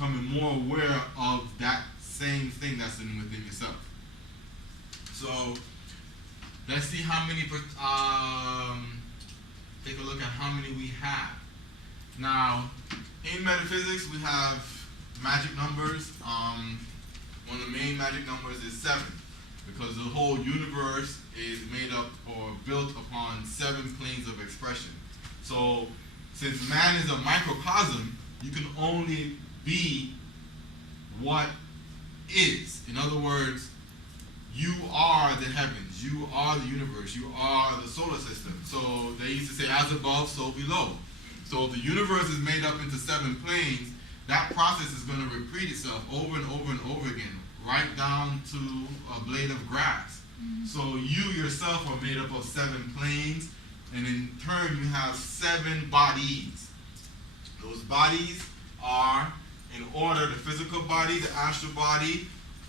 becoming more aware of that same thing that's within yourself. So let's see how many, take a look at how many we have. Now, in metaphysics, we have magic numbers. One of the main magic numbers is 7, because the whole universe is made up or built upon 7 planes of expression. So, since man is a microcosm, you can only be what is. In other words, you are the heavens, you are the universe, you are the solar system. So they used to say, as above, so below. So if the universe is made up into 7 planes, that process is going to repeat itself over and over and over again, right down to a blade of grass. So you yourself are made up of 7 planes, and in turn you have 7 bodies. Those bodies are, in order, the physical body, the astral body,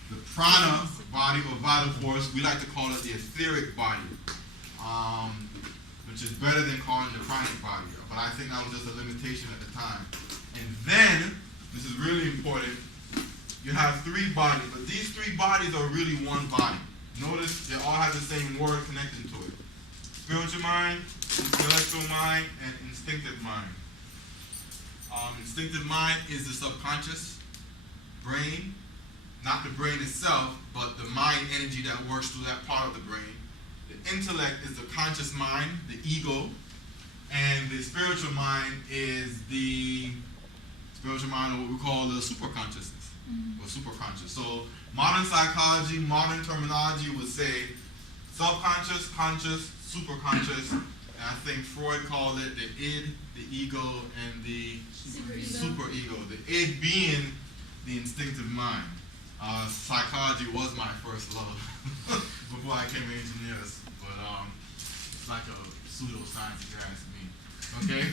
the prana body or vital force. We like to call it the etheric body, which is better than calling it the pranic body. But I think that was just a limitation at the time. And then, this is really important, you have 3 bodies, but these 3 bodies are really one body. Notice they all have the same word connected to it. Spiritual mind, intellectual mind, and instinctive mind. Instinctive mind is the subconscious brain, not the brain itself, but the mind energy that works through that part of the brain. The intellect is the conscious mind, the ego, and the spiritual mind is the spiritual mind, or what we call the superconsciousness, or superconscious. So modern psychology, modern terminology would say subconscious, conscious, superconscious, and I think Freud called it the id, the ego, and the superego. The id being the instinctive mind. Psychology was my first love before I became an engineer, but it's like a pseudoscience if you ask me. Okay?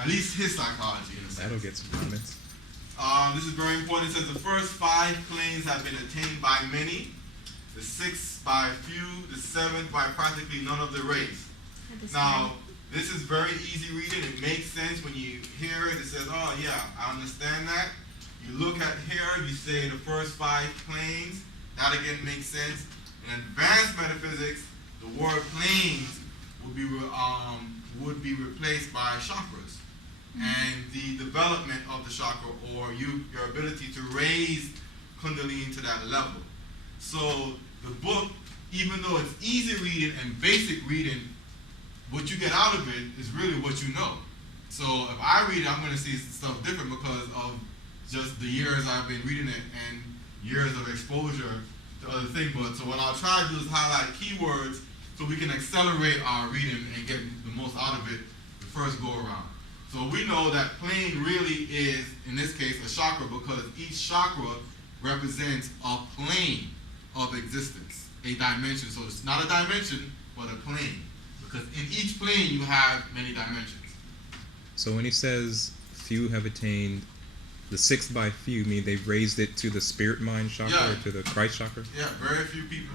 At least his psychology in a sense. That'll get some comments. This is very important. It says the first 5 planes have been attained by many, the 6th by few, the 7th by practically none of the race. Now, this is very easy reading. It makes sense when you hear it. It says, oh yeah, I understand that. You look at here, you say the first 5 planes. That again makes sense. In advanced metaphysics, the word planes would be replaced by chakras. And the development of the chakra, or your ability to raise Kundalini to that level. So the book, even though it's easy reading and basic reading, what you get out of it is really what you know. So if I read it, I'm going to see stuff different because of just the years I've been reading it and years of exposure to other things. But so what I'll try to do is highlight keywords so we can accelerate our reading and get the most out of it the first go around. So we know that plane really is, in this case, a chakra, because each chakra represents a plane of existence, a dimension. So it's not a dimension, but a plane. Because in each plane you have many dimensions. So when he says few have attained the 6th by few, mean they've raised it to the spirit mind chakra, or to the Christ chakra? Yeah, very few people.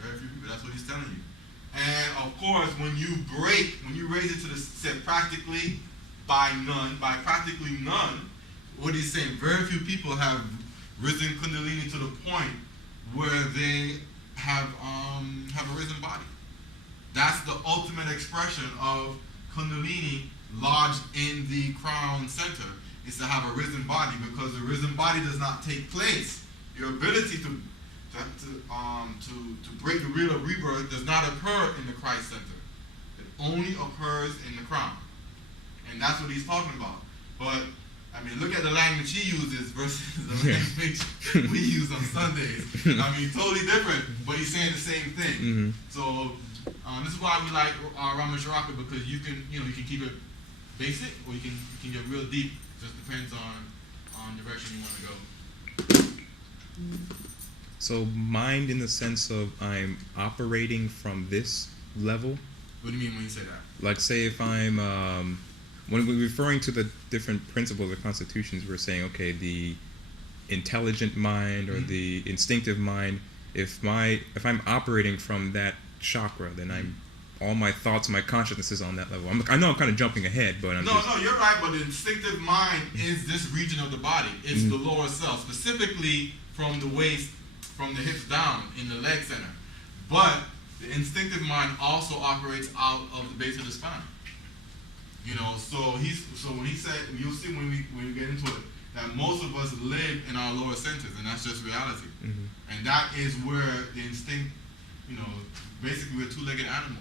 Very few people. That's what he's telling you. And of course, when you raise it to the, said practically by none, what he's saying, very few people have risen Kundalini to the point where they have a risen body. That's the ultimate expression of Kundalini lodged in the crown center, is to have a risen body, because the risen body does not take place. Your ability to break the wheel of rebirth does not occur in the Christ center. It only occurs in the crown. And that's what he's talking about. But, I mean, look at the language he uses versus the language we use on Sundays. I mean, totally different, but he's saying the same thing. So, this is why we like Ramacharaka, because you can keep it basic, or you can get real deep. Just depends on the direction you want to go. So mind in the sense of I'm operating from this level. What do you mean when you say that? Like, say if I'm when we're referring to the different principles or constitutions, we're saying, okay, the intelligent mind or the instinctive mind, if I'm operating from that chakra, then I'm all my thoughts, my consciousness is on that level. I know I'm kind of jumping ahead, but No, you're right, but the instinctive mind is this region of the body. It's the lower self, specifically from the waist, from the hips down in the leg center. But the instinctive mind also operates out of the base of the spine. You know, so when he said, you'll see when we get into it, that most of us live in our lower centers, and that's just reality. And that is where the instinct, you know, basically we're two-legged animals.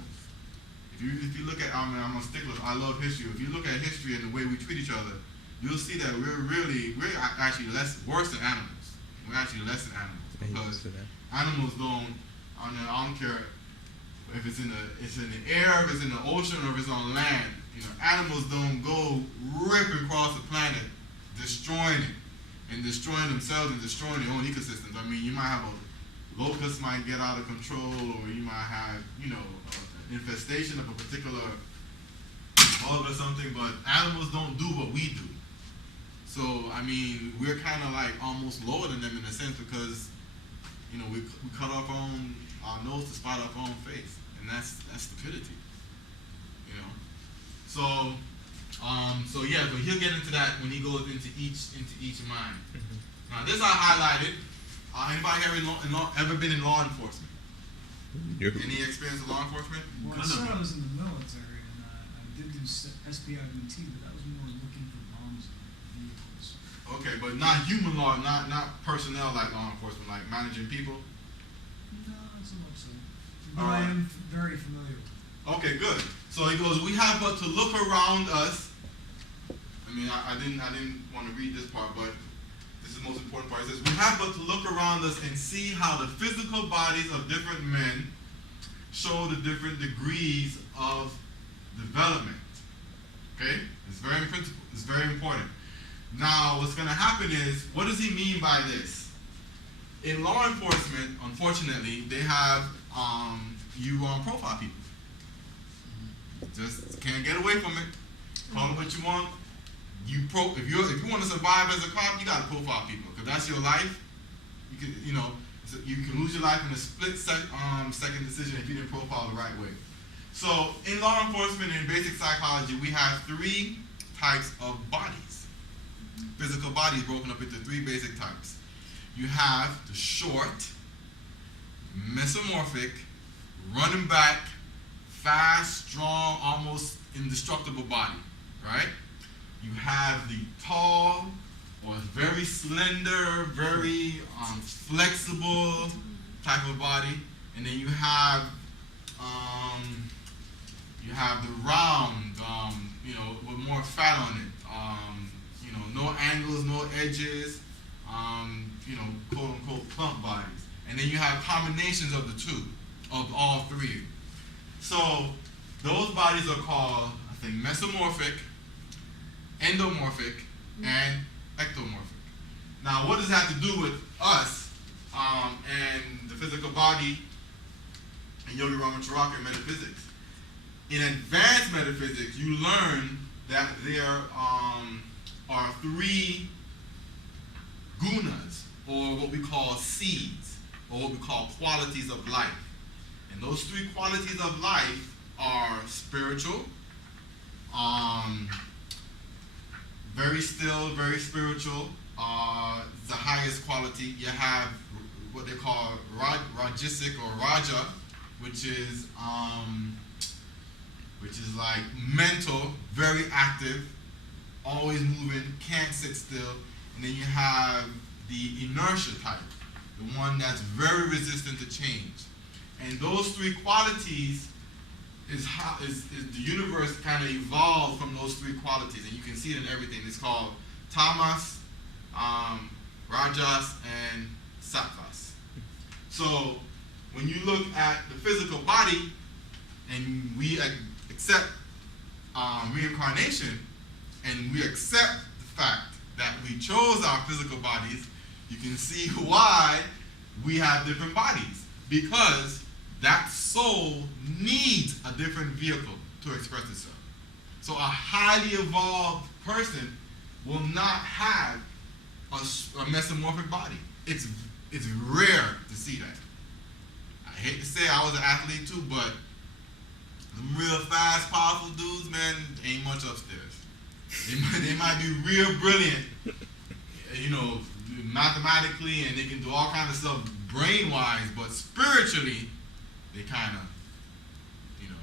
If you look at, I'm a stickler, I love history. If you look at history and the way we treat each other, you'll see that we're actually worse than animals. We're actually less than animals. Because animals don't, I don't care if it's in the air, if it's in the ocean, or if it's on land. You know, animals don't go ripping across the planet, destroying it, and destroying themselves and destroying their own ecosystems. I mean, you might have locusts might get out of control, or you might have, you know, an infestation of a particular bug or something, but animals don't do what we do. So, I mean, we're kind of like almost lower than them in a sense because, you know, we cut off our nose to spite our own face, and that's stupidity, you know. So yeah, but he'll get into that when he goes into each mind. Now, this I highlighted. Anybody ever been in law enforcement? Yep. Any experience with law enforcement? Well, I said I was in the military, and I did do SPIVT, but that was more looking for bombs and vehicles. Okay, but not human law, not personnel like law enforcement, like managing people? No, not so much so. But I am very familiar with it. Okay, good. So he goes, we have but to look around us. I mean, I didn't want to read this part, but this is the most important part. It says, we have but to look around us and see how the physical bodies of different men show the different degrees of development. Okay? It's very principle. It's very important. Now, what's going to happen is, what does he mean by this? In law enforcement, unfortunately, they have you profile people. Just can't get away from it. Call it what you want. If you want to survive as a cop, you got to profile people because that's your life. You can lose your life in a split second decision if you didn't profile the right way. So in law enforcement and basic psychology, we have three types of bodies. Physical bodies broken up into three basic types. You have the short, mesomorphic, running back, fast, strong, almost indestructible body, right? You have the tall or very slender, very flexible type of body, and then you have the round, with more fat on it, no angles, no edges, quote unquote plump bodies, and then you have combinations of the two, of all three. So those bodies are called, I think, mesomorphic, endomorphic, and ectomorphic. Now, what does that have to do with us and the physical body in Yogi Ramacharaka and metaphysics? In advanced metaphysics, you learn that there are three gunas, or what we call seeds, or what we call qualities of life. And those three qualities of life are spiritual, very still, very spiritual, the highest quality. You have what they call rajasic or raja, which is like mental, very active, always moving, can't sit still. And then you have the inertia type, the one that's very resistant to change. And those three qualities is the universe kind of evolved from those three qualities, and you can see it in everything. It's called tamas, rajas, and sattvas. So when you look at the physical body, and we accept reincarnation, and we accept the fact that we chose our physical bodies, you can see why we have different bodies, because that soul needs a different vehicle to express itself. So a highly evolved person will not have a mesomorphic body. It's rare to see that. I hate to say I was an athlete too, but Them real fast, powerful dudes, man, ain't much upstairs. They might be real brilliant, you know, mathematically, and they can do all kinds of stuff brain-wise, but spiritually, they kind of, you know,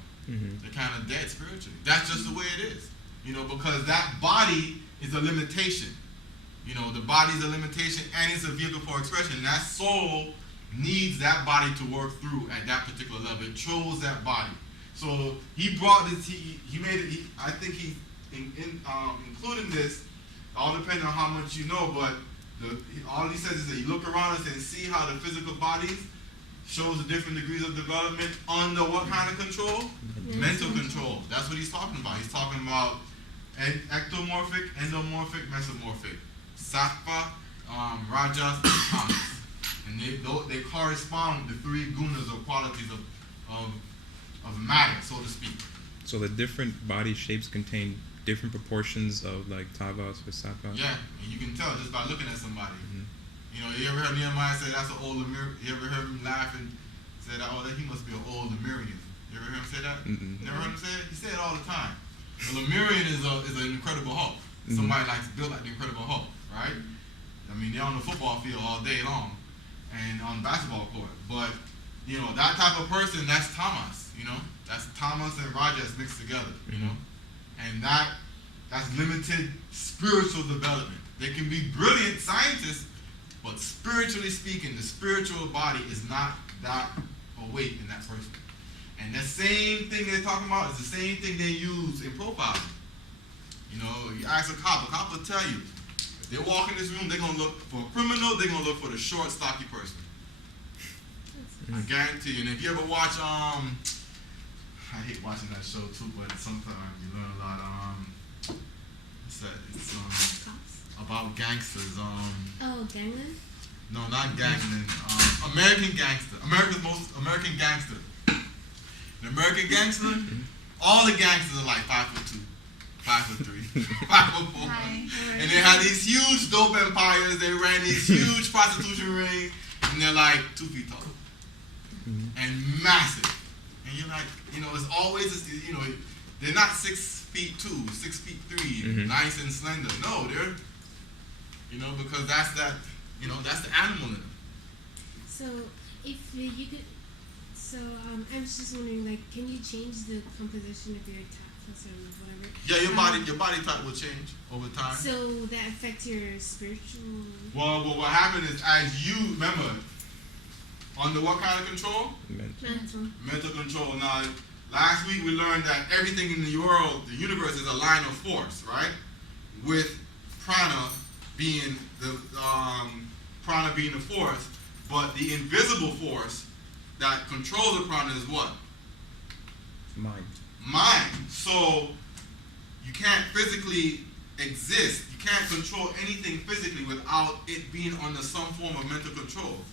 they're kind of dead spiritually. That's just the way it is, you know, because that body is a limitation. You know, the body is a limitation, and it's a vehicle for expression. And that soul needs that body to work through at that particular level. It chose that body. So he brought this. He made it. I think he including this. All depending on how much you know, but all he says is that you look around us and see how the physical bodies shows the different degrees of development under what kind of control? Mental control. That's what he's talking about. He's talking about ectomorphic, endomorphic, mesomorphic, sattva, rajas, and tamas. And they correspond with the three gunas or qualities of matter, so to speak. So the different body shapes contain different proportions of like tavas or sattvas? Yeah, and you can tell just by looking at somebody. You know, you ever heard Nehemiah say that's an old Lemurian? You ever heard him laugh and say that, oh, he must be an old Lemurian? You ever heard him say that? Never heard him say it? He say it all the time. A Lemurian is an Incredible Hulk. Somebody likes built like the Incredible Hulk, right? I mean, they're on the football field all day long and on the basketball court. But, you know, that type of person, that's tamas, you know? That's tamas and rajas mixed together, you know? And that's limited spiritual development. They can be brilliant scientists, but spiritually speaking, the spiritual body is not that awake in that person. And the same thing they're talking about is the same thing they use in profiling. You know, you ask a cop will tell you, if they walk in this room, they're going to look for a criminal, they're going to look for the short, stocky person. I guarantee you. And if you ever watch, I hate watching that show too, but sometimes you learn a lot. What's that? It's about gangsters. Gangland? No, not Gangland. American Gangster. American Gangster. An American Gangster. All the gangsters are like 5'2", 5'3", 5'4", and they had these huge dope empires. They ran these huge prostitution rings, and they're like 2 feet tall and massive. And you're like, you know, it's always, you know, they're not 6'2", 6'3", nice and slender. No, they're, you know, because that's that, you know, that's the animal in them. So if you could, I was just wondering, like, can you change the composition of your tapas or whatever? Yeah, your body type will change over time. So that affects your spiritual. Well, what happened is, as you remember, under what kind of control? Mental control. Now, last week we learned that everything in the world, the universe, is a line of force, right? With prana being the force, but the invisible force that controls the prana is what? Mind. So you can't physically exist. You can't control anything physically without it being under some form of mental control.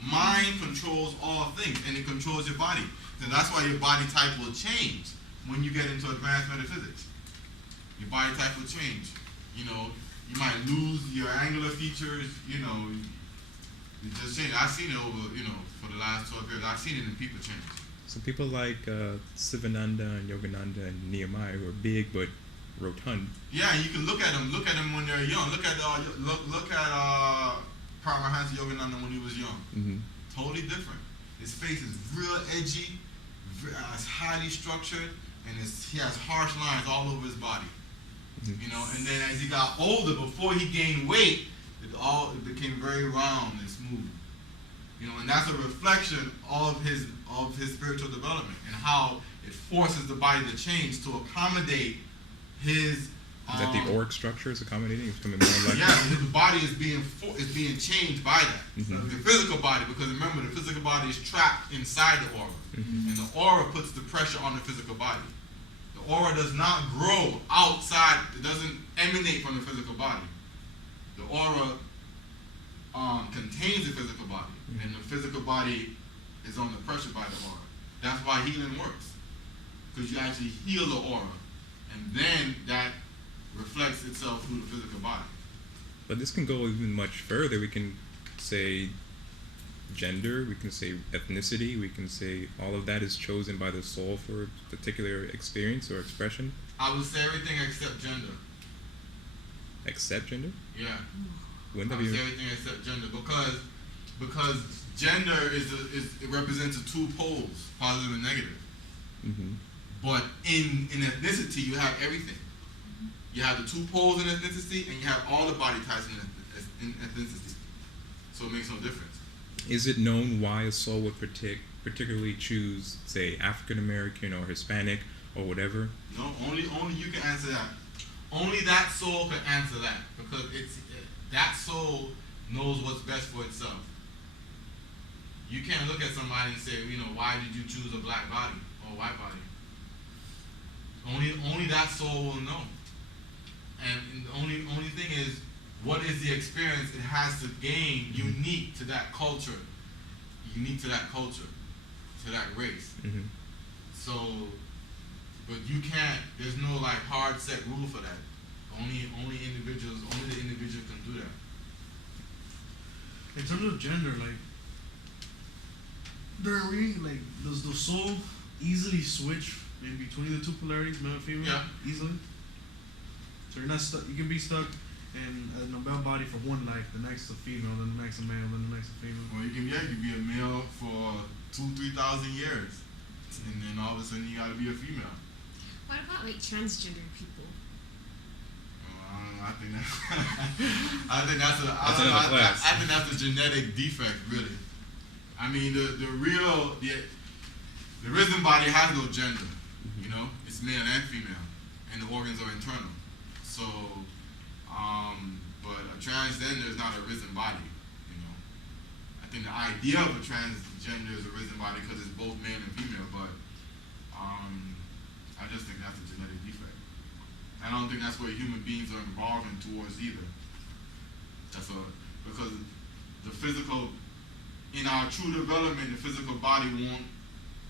Mind controls all things, and it controls your body. And that's why your body type will change when you get into advanced metaphysics. Your body type will change. You know, you might lose your angular features, you know, it just change. I've seen it over, you know, for the last 12 years. I've seen it in people change. So people like Sivananda and Yogananda and Nehemiah who are big but rotund. Yeah, and you can look at them when they're young. Look at Paramahansa Yogananda when he was young. Totally different. His face is real edgy, it's highly structured, and he has harsh lines all over his body. You know, and then as he got older, before he gained weight, it became very round and smooth. You know, and that's a reflection of his spiritual development and how it forces the body to change to accommodate his. Is that the auric structure is accommodating? It's becoming more like the body is being changed by that. The physical body, because remember, the physical body is trapped inside the aura, and the aura puts the pressure on the physical body. The aura does not grow outside; it doesn't emanate from the physical body. The aura contains the physical body, and the physical body is under pressure by the aura. That's why healing works, because you actually heal the aura, and then that reflects itself through the physical body. But this can go even much further. We can say gender, we can say ethnicity, we can say all of that is chosen by the soul for a particular experience or expression. I would say everything except gender. Except gender? Yeah. Wouldn't I that would be? say everything except gender because gender it represents the two poles, positive and negative. Mm-hmm. But in ethnicity, you have everything. You have the two poles in ethnicity, and you have all the body types in ethnicity. So it makes no difference. Is it known why a soul would particularly choose, say, African American or Hispanic or whatever? No, only you can answer that. Only that soul can answer that, because that soul knows what's best for itself. You can't look at somebody and say, why did you choose a black body or a white body? Only that soul will know. And the only thing is, what is the experience it has to gain unique to that culture, to that race. Mm-hmm. So, but you can't, there's no like hard set rule for that. Only the individual can do that. In terms of gender, like, does the soul easily switch in between the two polarities, male and female? Yeah. Easily? So you're not stuck, you can be stuck in a male body for one life, the next a female, then the next a male, then the next a female. Well, you can be a male for 2,000-3,000 years, and then all of a sudden you got to be a female. What about like transgender people? I think that's another class. I think that's a genetic defect, really. I mean, the risen body has no gender. It's male and female, and the organs are internal. So, but a transgender is not a risen body. I think the idea of a transgender is a risen body because it's both male and female. But I just think that's a genetic defect. I don't think that's what human beings are evolving towards either. Because the physical, in our true development, the physical body won't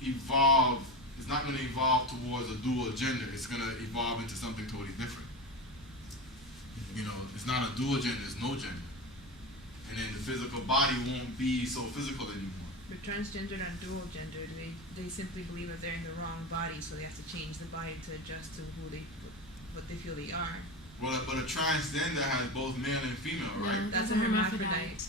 evolve. It's not going to evolve towards a dual gender. It's going to evolve into something totally different. It's not a dual gender. It's no gender. And then the physical body won't be so physical anymore. But transgender and dual gender, they simply believe that they're in the wrong body, so they have to change the body to adjust to what they feel they are. Well, but a transgender has both male and female, right? No, That's a hermaphrodite.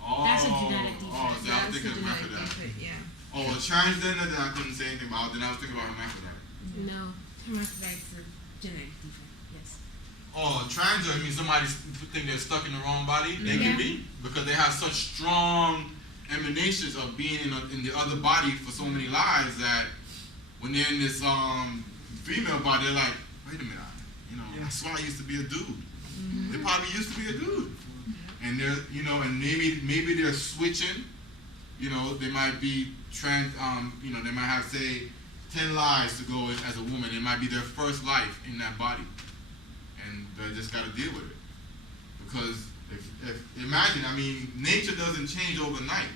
Oh, That's a genetic defect. Oh, see, I was thinking genetic hermaphrodite. defect, yeah. Oh, a transgender, then I couldn't say anything about. Then I was thinking about hermaphrodite. No, hermaphrodites are genetic defect. Yes. Oh, transgender means somebody think they're stuck in the wrong body. They Yeah. can be, because they have such strong emanations of being in the other body for so many lives that when they're in this female body, they're like, wait a minute, I swear I used to be a dude. Mm-hmm. They probably used to be a dude, and they're and maybe they're switching. They might be they might have, say, 10 lives to go as a woman. It might be their first life in that body, and they just got to deal with it. Because if imagine, nature doesn't change overnight.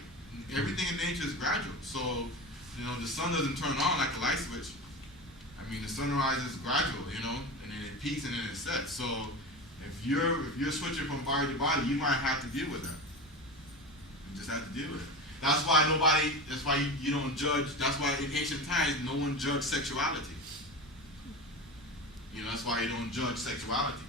Everything in nature is gradual. So, the sun doesn't turn on like a light switch. The sunrise is gradual, and then it peaks and then it sets. So, if you're switching from body to body, you might have to deal with that. You just have to deal with it. That's why you don't judge. That's why in ancient times, no one judged sexuality. That's why you don't judge sexuality.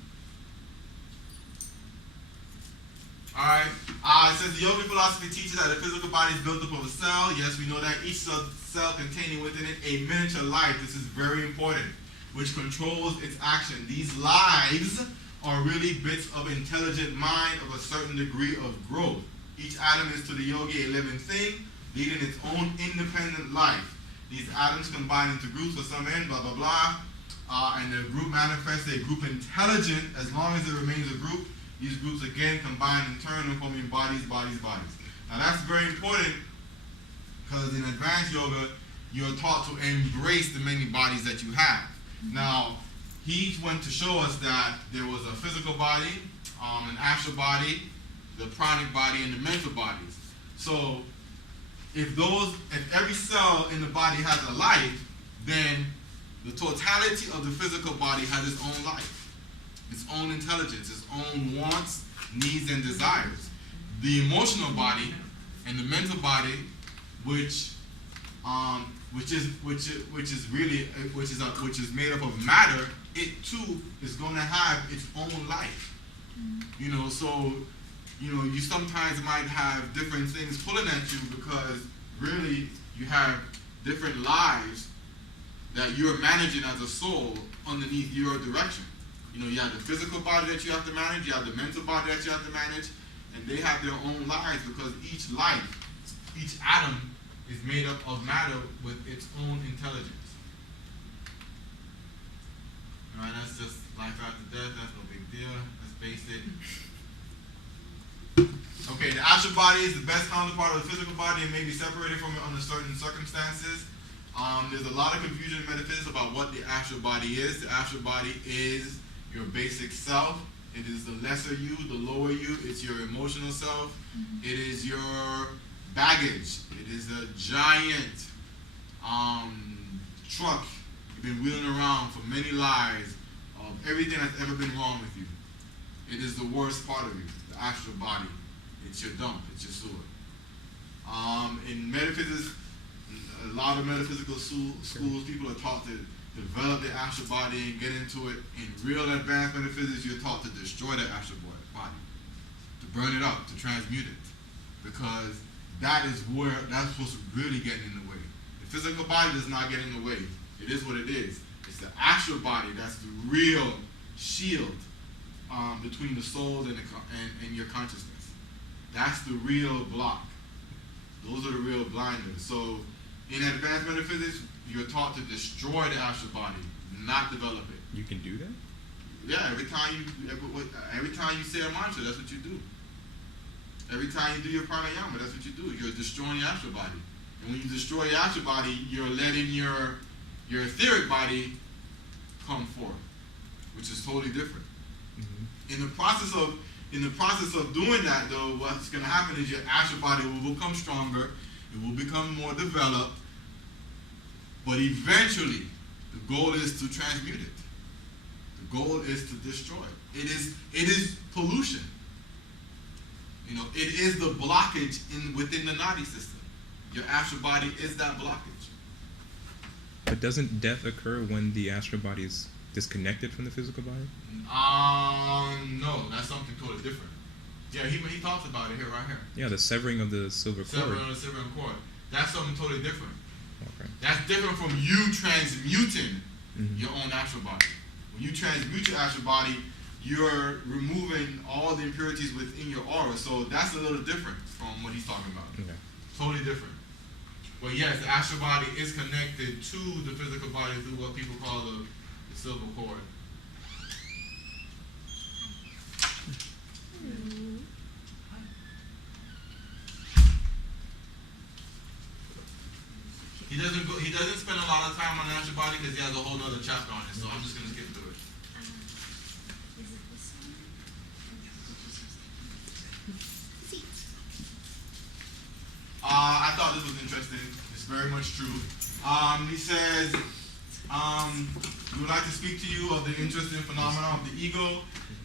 Alright, it says the yogic philosophy teaches that the physical body is built up of a cell. Yes, we know that. Each cell containing within it a miniature life. This is very important, which controls its action. These lives are really bits of intelligent mind of a certain degree of growth. Each atom is to the yogi a living thing, leading its own independent life. These atoms combine into groups for some end, blah, blah, blah. And the group manifests a group intelligent as long as it remains a group. These groups again combine in turn and forming bodies. Now that's very important, because in advanced yoga, you're taught to embrace the many bodies that you have. Now, he went to show us that there was a physical body, an astral body, the pranic body, and the mental bodies. So, if every cell in the body has a life, then the totality of the physical body has its own life, its own intelligence, its own wants, needs, and desires. The emotional body And the mental body, which is made up of matter, it too is going to have its own life. You know, so you sometimes might have different things pulling at you because really you have different lives that you're managing as a soul underneath your direction. You know, you have the physical body that you have to manage, you have the mental body that you have to manage, and they have their own lives because each life, each atom is made up of matter with its own intelligence. Alright, that's just life after death, that's no big deal, let's face it. Okay, the astral body is the best counterpart of the physical body and may be separated from it under certain circumstances. There's a lot of confusion in metaphysics about what the astral body is. The astral body is your basic self. It is the lesser you, the lower you. It's your emotional self. It is your baggage. It is a giant truck you've been wheeling around for many lives of everything that's ever been wrong with you. It is the worst part of you, the astral body. It's your dump. It's your sword. In metaphysics, a lot of metaphysical schools, people are taught to develop the astral body and get into it. In real advanced metaphysics, you're taught to destroy the astral body, to burn it up, to transmute it, because that's supposed to really get in the way. The physical body does not get in the way. It is what it is. It's the astral body that's the real shield between the soul and your consciousness. That's the real block. Those are the real blinders. So in advanced metaphysics, you're taught to destroy the astral body, not develop it. You can do that? Yeah, every time you say a mantra, that's what you do. Every time you do your pranayama, that's what you do. You're destroying your astral body. And when you destroy your astral body, you're letting your etheric body come forth, which is totally different. In the process of doing that, though, what's going to happen is your astral body will become stronger, it will become more developed, but eventually, the goal is to transmute it. The goal is to destroy it. It is pollution. You know, it is the blockage within the nadi system. Your astral body is that blockage. But doesn't death occur when the astral body is disconnected from the physical body? No, that's something totally different. Yeah, he talks about it right here. Yeah, the severing of the silver cord. Severing of the silver cord. That's something totally different. Okay. That's different from you transmuting your own astral body. When you transmute your astral body, you're removing all the impurities within your aura. So that's a little different from what he's talking about. Okay. Totally different. But yes, the astral body is connected to the physical body through what people call the silver cord. He doesn't spend a lot of time on the astral body because he has a whole other chapter on it, so I'm just going to skip through it. Is it this one? I thought this was interesting. It's very much true. He says, we would like to speak to you of the interesting phenomenon of the ego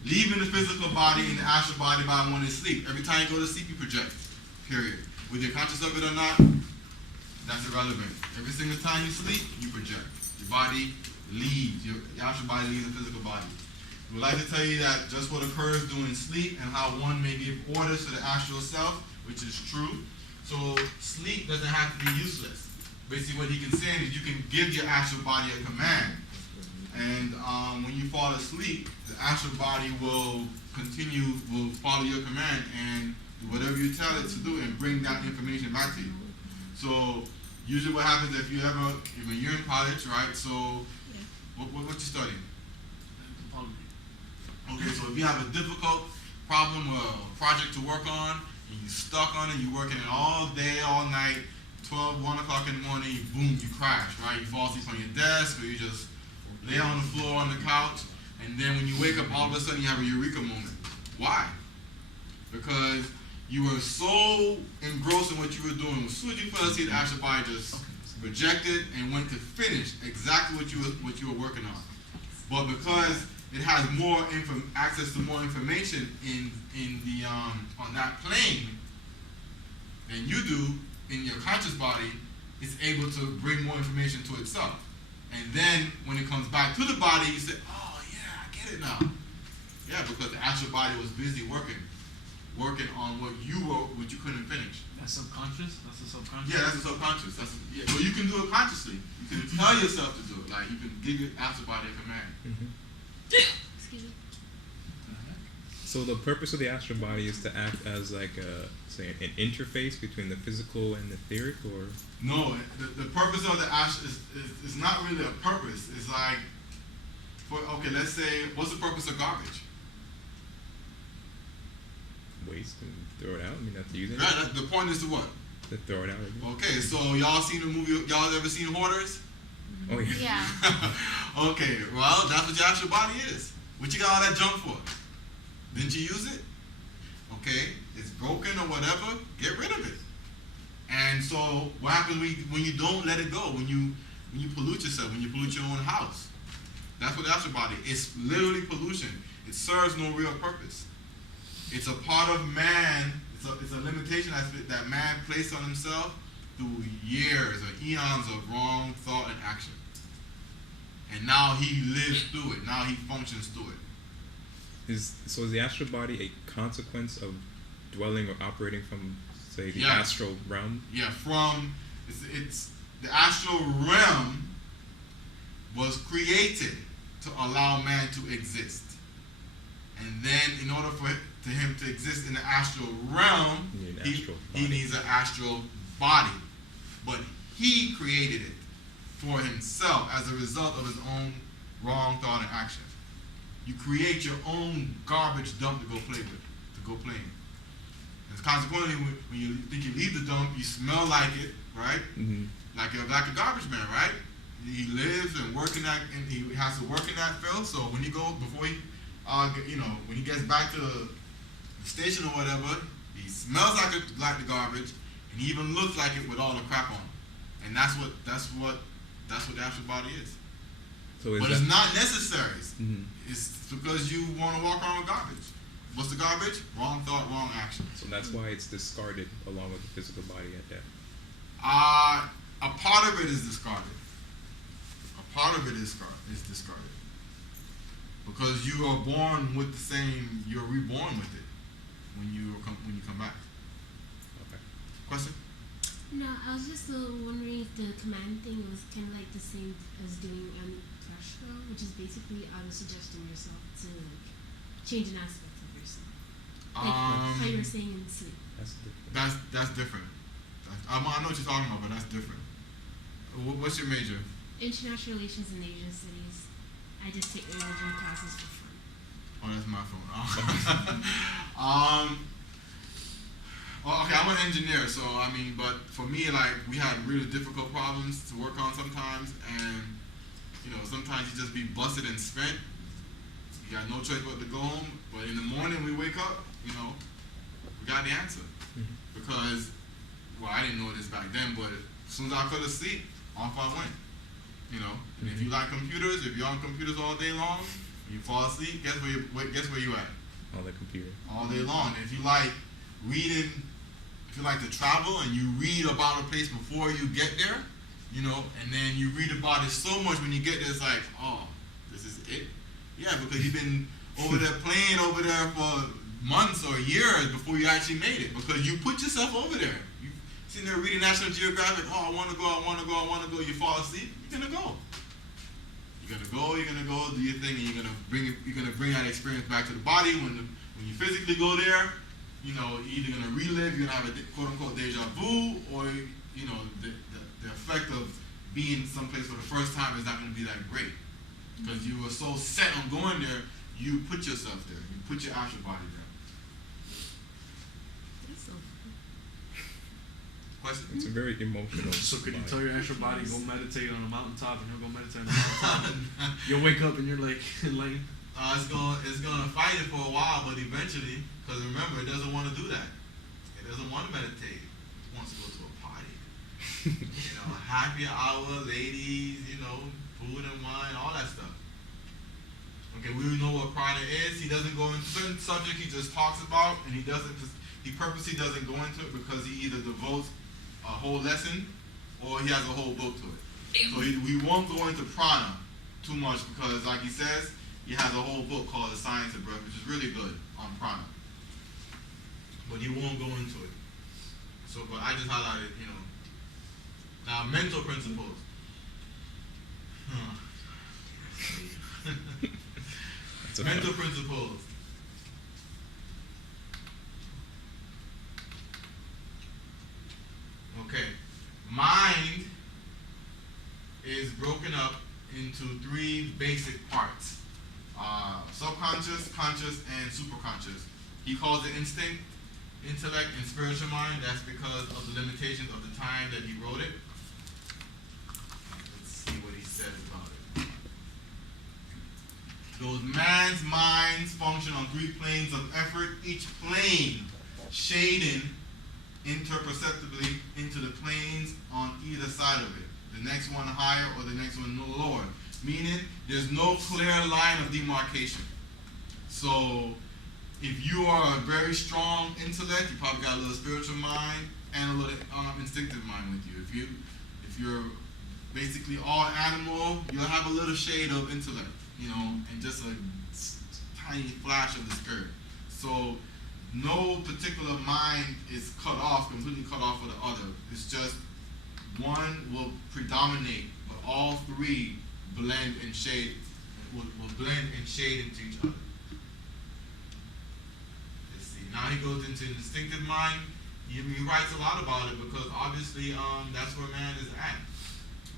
leaving the physical body and the astral body by one in sleep. Every time you go to sleep, you project, period. Whether you're conscious of it or not, that's irrelevant. Every single time you sleep, you project. Your body leaves, your astral body leaves the physical body. We would like to tell you that just what occurs during sleep and how one may give orders to the astral self, which is true. So sleep doesn't have to be useless. Basically what he can say is you can give your astral body a command. And when you fall asleep, the astral body will follow your command and do whatever you tell it to do and bring that information back to you. So usually what happens when you're in college, right? So what you studying? Okay, so if you have a difficult problem or a project to work on, and you're stuck on it, you're working it all day, all night, 1 o'clock in the morning, boom, you crash, right? You fall asleep on your desk, or you just lay on the floor on the couch, and then when you wake up, all of a sudden you have a eureka moment. Why? Because you were so engrossed in what you were doing. As soon as you fell asleep, the astral body just projected and went to finish exactly what you were working on. But because it has more access to more information in the on that plane, than you do in your conscious body, it's able to bring more information to itself. And then when it comes back to the body, you say, oh yeah, I get it now. Yeah, because the astral body was busy working on what you wrote, what you couldn't finish. That's subconscious? That's the subconscious? Yeah, that's the subconscious. So you can do it consciously. You can tell yourself to do it. Like you can give your astral body a command. Excuse me. So the purpose of the astral body is to act as like a, say, an interface between the physical and the etheric, or? No, the purpose of the astral is not really a purpose. It's like, okay, let's say, what's the purpose of garbage? Waste and throw it out. I mean, not to use it. Right. The point is to what? To throw it out. Again. Okay, so y'all seen the movie? Y'all ever seen Hoarders? Oh yeah. Yeah. Okay, well, that's what your astral body is. What you got all that junk for? Didn't you use it? Okay, it's broken or whatever, get rid of it. And so what happens when you don't let it go, when you pollute yourself, when you pollute your own house? That's what the astral body is. It's literally pollution. It serves no real purpose. It's a part of man, it's a limitation that man placed on himself through years or eons of wrong thought and action. And now he lives through it. Now he functions through it. Is the astral body a consequence of dwelling or operating from, say, the Yeah. astral realm? Yeah, it's the astral realm was created to allow man to exist. And then in order for him to exist in the astral realm, You need an astral he body. needs an astral body. But he created it for himself as a result of his own wrong thought and action. You create your own garbage dump to go play with, to go play in. And consequently, when you think you leave the dump, you smell like it, right? Mm-hmm. Like a garbage man, right? He lives and work in that, and he has to work in that field. So when he go before he, when he gets back to the station or whatever, he smells like the garbage, and he even looks like it with all the crap on. And that's what the astral body is. So is But that, it's not necessary. Mhm. It's because you want to walk around with garbage. What's the garbage? Wrong thought, wrong action. So that's why it's discarded along with the physical body at death. A part of it is discarded. A part of it is discarded. Because you are born with the same, you're reborn with it when you come back. Okay. Question? No, I was just wondering if the command thing was kind of like the same as doing astral, which is basically suggesting yourself to like change an aspect of yourself, like how you were saying in sleep. That's different. That's different. I know what you're talking about, but that's different. What's your major? International relations and Asian studies. I just take religion classes for fun. Oh, that's my phone. Well, okay, I'm an engineer, so but for me, like, we had really difficult problems to work on sometimes, and sometimes you just be busted and spent. You got no choice but to go home. But in the morning, we wake up, we got the answer. Mhm. Because, well, I didn't know this back then, but as soon as I fell asleep, off I went. And if you like computers, if you're on computers all day long, you fall asleep, guess where you at? On the computer. All day long. And if you like reading, if you like to travel and you read about a place before you get there, and then you read about it so much when you get there, it's like, oh, this is it? Yeah, because you've been over there playing over there for months or years before you actually made it, because you put yourself over there. You sitting there reading National Geographic, oh, I want to go, you fall asleep, you're going to go. You're gonna go do your thing, and you're gonna bring that experience back to the body. When you physically go there, you're either gonna relive, you're gonna have a quote unquote deja vu, or the effect of being someplace for the first time is not gonna be that great, because you were so set on going there, you put yourself there, you put your astral body there. That's so fun. Question? It's a very emotional. So could you body. tell your astral body, go meditate on a mountaintop, and he'll go meditate on a mountaintop? You'll wake up and you're like, laying. It's gonna fight it for a while, but eventually, because remember, it doesn't want to do that. It doesn't want to meditate. It wants to go to a party. Happy hour, ladies, food and wine, all that stuff. Okay, we know what prana is. He doesn't go into certain subjects he just talks about, and he he purposely doesn't go into it because he either devotes a whole lesson or he has a whole book to it. So we won't go into prana too much because, like he says, he has a whole book called The Science of Breath, which is really good on prana. But he won't go into it. So, but I just highlighted, Now, mental principles. That's Mental principles. Okay. Mind is broken up into three basic parts. Subconscious, conscious, and superconscious. He calls it instinct, intellect, and spiritual mind. That's because of the limitations of the time that he wrote it. Let's see what he says about it. Those man's minds function on three planes of effort, each plane shading interperceptibly into the planes on either side of it. The next one higher or the next one lower. Meaning there's no clear line of demarcation. So if you are a very strong intellect, you probably got a little spiritual mind and a little instinctive mind with you. If you're basically all animal, you'll have a little shade of intellect, and just a tiny flash of the spirit. So no particular mind is completely cut off for the other. It's just one will predominate, but all three blend and shade, will blend and shade into each other. Let's see. Now he goes into instinctive mind. He writes a lot about it because obviously that's where man is at.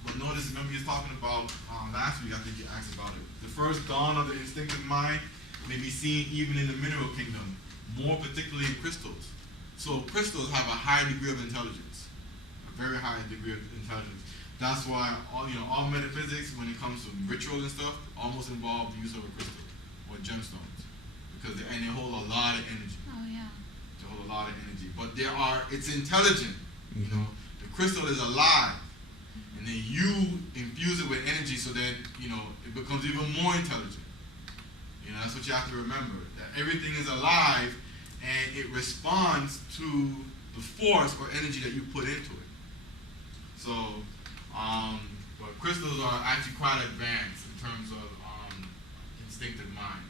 But notice, remember he was talking about last week, I think you asked about it. The first dawn of the instinctive mind may be seen even in the mineral kingdom, more particularly in crystals. So crystals have a high degree of intelligence, a very high degree of intelligence. That's why all metaphysics, when it comes to ritual and stuff, almost involve the use of a crystal or gemstones, because they hold a lot of energy. Oh yeah. They hold a lot of energy, but it's intelligent. The crystal is alive, and then you infuse it with energy so that it becomes even more intelligent. That's what you have to remember, that everything is alive and it responds to the force or energy that you put into it. So, but crystals are actually quite advanced in terms of instinctive mind.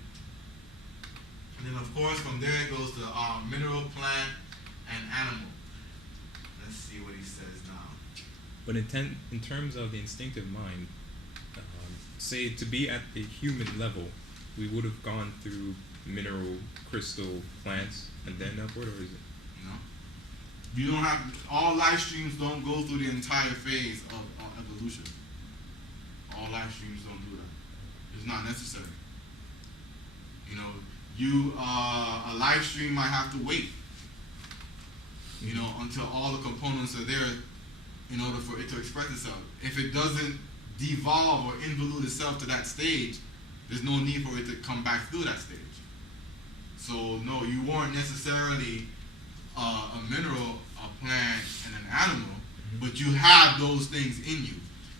And then, of course, from there it goes to mineral, plant, and animal. Let's see what he says now. But in terms of the instinctive mind, say to be at the human level, we would have gone through mineral, crystal, plants, and then upward, or is it? No. You don't have, all life streams don't go through the entire phase of evolution. All life streams don't do that. It's not necessary. A life stream might have to wait, until all the components are there in order for it to express itself. If it doesn't devolve or involute itself to that stage, there's no need for it to come back through that stage. So no, you weren't necessarily a mineral, a plant, and an animal, but you have those things in you.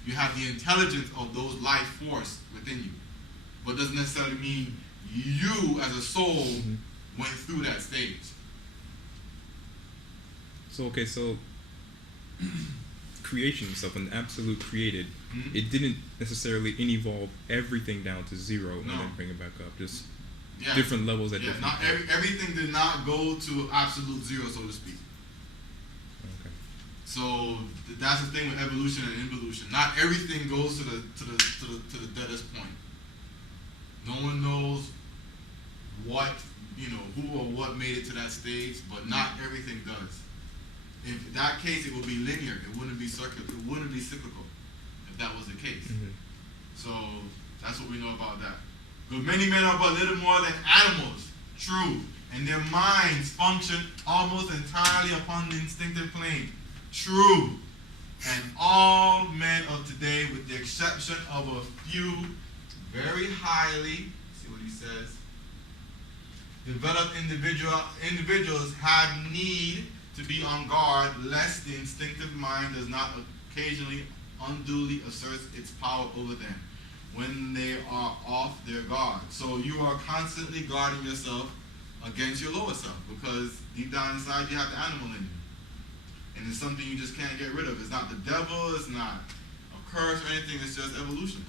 You have the intelligence of those life force within you. But doesn't necessarily mean you as a soul went through that stage. So creation itself, an absolute created, it didn't necessarily evolve everything down to zero and then bring it back up. Just different levels at different not everything did not go to absolute zero, so to speak. Okay. So that's the thing with evolution and involution. Not everything goes to the deadest point. No one knows what, who or what made it to that stage, but not everything does. In that case, it would be linear. It wouldn't be circular. It wouldn't be cyclical if that was the case. So that's what we know about that. But many men are but little more than animals. True. And their minds function almost entirely upon the instinctive plane. True. And all men of today, with the exception of a few very highly, see what he says, developed individuals have need to be on guard lest the instinctive mind does not occasionally unduly assert its power over them when they are off their guard. So you are constantly guarding yourself against your lower self, because deep down inside you have the animal in you. And it's something you just can't get rid of. It's not the devil, it's not a curse or anything, it's just evolution.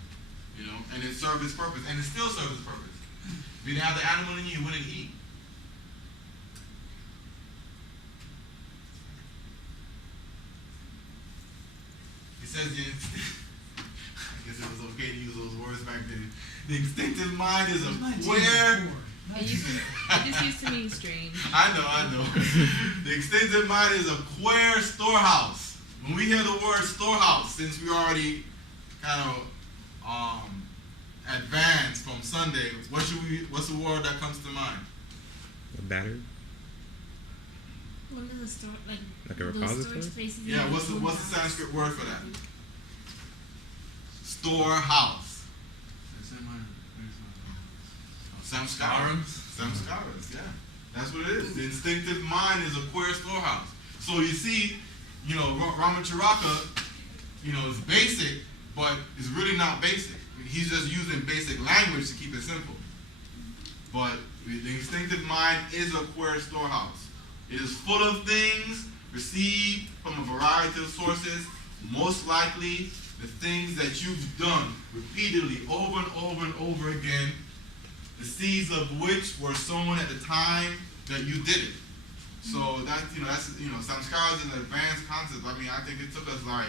You know, and it served its purpose, and it still serves its purpose. If you didn't have the animal in you, you wouldn't eat. It says, I guess it was okay to use those words back then. The instinctive mind is a queer. It just used to mean strange. I know. The instinctive mind is a queer storehouse. When we hear the word storehouse, since we already kind of advanced from Sunday, what's the word that comes to mind? A battery? One of the store, like a those repository? storage spaces. Yeah, what's the Sanskrit word for that? Storehouse. Samskaras, yeah. That's what it is. The instinctive mind is a queer storehouse. So you see, you know, Ramacharaka, you know, is basic, but it's really not basic. He's just using basic language to keep it simple. But the instinctive mind is a queer storehouse. It is full of things received from a variety of sources, most likely the things that you've done repeatedly over and over and over again, the seeds of which were sown at the time that you did it. So that's samskaras is an advanced concept. I mean, I think it took us like,